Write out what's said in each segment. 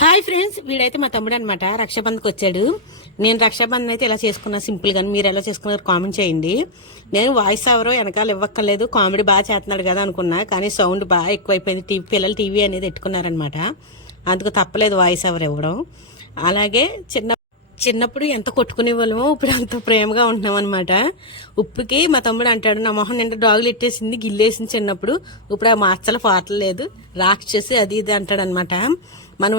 Hi friends, వీడైతే మా తమ్ముడు అనమాట. రక్షాబంధన్కి వచ్చాడు. నేను రక్షాబంధన్ అయితే ఎలా చేసుకున్నా సింపుల్ గా, మీరు ఎలా చేసుకున్నారు కామెంట్ చేయండి. నేను వాయిస్ ఎవరో వెనకాల ఇవ్వక్కర్లేదు, కామెడీ బాగా చేస్తున్నాడు కదా అనుకున్నా, కానీ సౌండ్ బాగా ఎక్కువైపోయింది. పిల్లలు టీవీ అనేది పెట్టుకున్నారనమాట, అందుకు తప్పలేదు వాయిస్ ఎవరు ఇవ్వడం. అలాగే చిన్నప్పుడు ఎంత కొట్టుకునే వాళ్ళమో ఇప్పుడు అంత ప్రేమగా ఉంటున్నాం అనమాట. ఉప్పుకి మా తమ్ముడు అంటాడు, నా మొహం నిండా డాగులు ఎట్టేసింది, గిల్లేసింది చిన్నప్పుడు, ఇప్పుడు ఆ మార్చల పాటలేదు, రాక్షసి అది ఇది అంటాడు అనమాట. మనం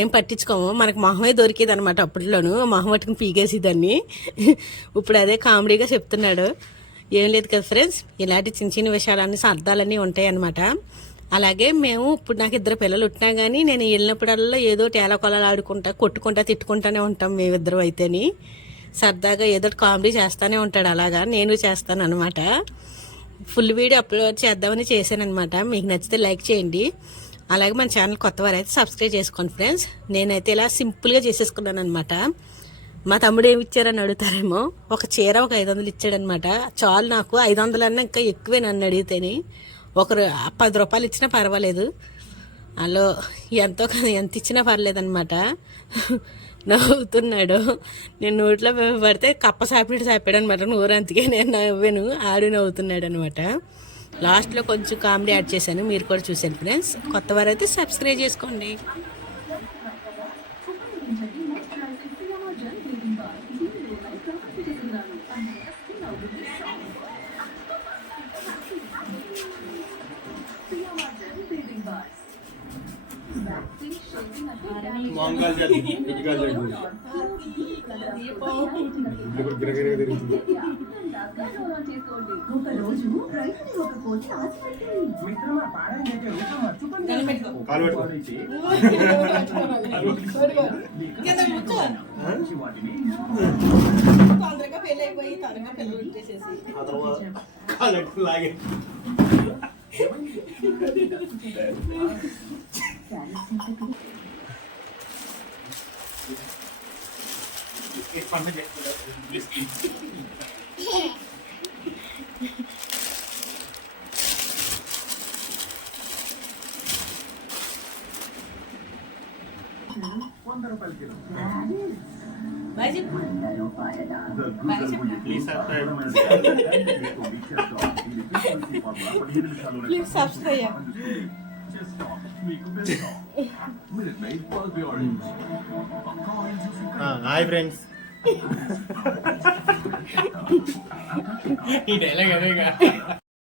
ఏం పట్టించుకోము, మనకు మొహమే దొరికేది అనమాట. అప్పట్లోను మొహం పట్టుకుని పీకేసేదాన్ని. ఇప్పుడు అదే కామెడీగా చెప్తున్నాడు. ఏం లేదు కదా ఫ్రెండ్స్, ఇలాంటి చిన్న చిన్న విషయాలన్నీ అర్థాలన్నీ ఉంటాయి అనమాట. అలాగే మేము ఇప్పుడు నాకు 2 పిల్లలు ఉట్టినా కానీ నేను వెళ్ళినప్పుడల్లా ఏదో టేలకొలాలు ఆడుకుంటా, కొట్టుకుంటా, తిట్టుకుంటానే ఉంటాం మేమిద్దరం అయితేని. సరదాగా ఏదో కామెడీ చేస్తానే ఉంటాడు, అలాగా నేను చేస్తాను అనమాట. ఫుల్ వీడియో అప్లోడ్ చేద్దామని చేశాను అనమాట. మీకు నచ్చితే లైక్ చేయండి. అలాగే మన ఛానల్ కొత్త వారు అయితే సబ్స్క్రైబ్ చేసుకోండి ఫ్రెండ్స్. నేనైతే ఇలా సింపుల్గా చేసేసుకున్నాను అనమాట. మా తమ్ముడు ఏమి ఇచ్చారని అడుగుతారేమో, ఒక చీర ఒక 500 ఇచ్చాడనమాట. చాలు, నాకు 500 అన్నా ఇంకా ఎక్కువే నన్ను అడిగితేనే. ఒకరు 10 రూపాయలు ఇచ్చినా పర్వాలేదు, అలో ఎంత ఇచ్చినా పర్లేదు అనమాట. నవ్వుతున్నాడు. నేను నోట్లో పడితే కప్ప సాపాడు అనమాట నూరు, అందుకే నేను నవ్వాను, ఆడు నవ్వుతున్నాడు అనమాట. లాస్ట్లో కొంచెం కామెడీ యాడ్ చేశాను, మీరు కూడా చూసాను ఫ్రెండ్స్. కొత్త వారు అయితే సబ్స్క్రైబ్ చేసుకోండి. తొందరగా పెళ్ళి అయిపోయి తొందరగా పిల్లలు వచ్చేసేసి ప్లీజ్ సబ్స్క్రైబ్. హాయ్ ఫ్రెండ్స్, ఈ డైలాగ్ అదేగా.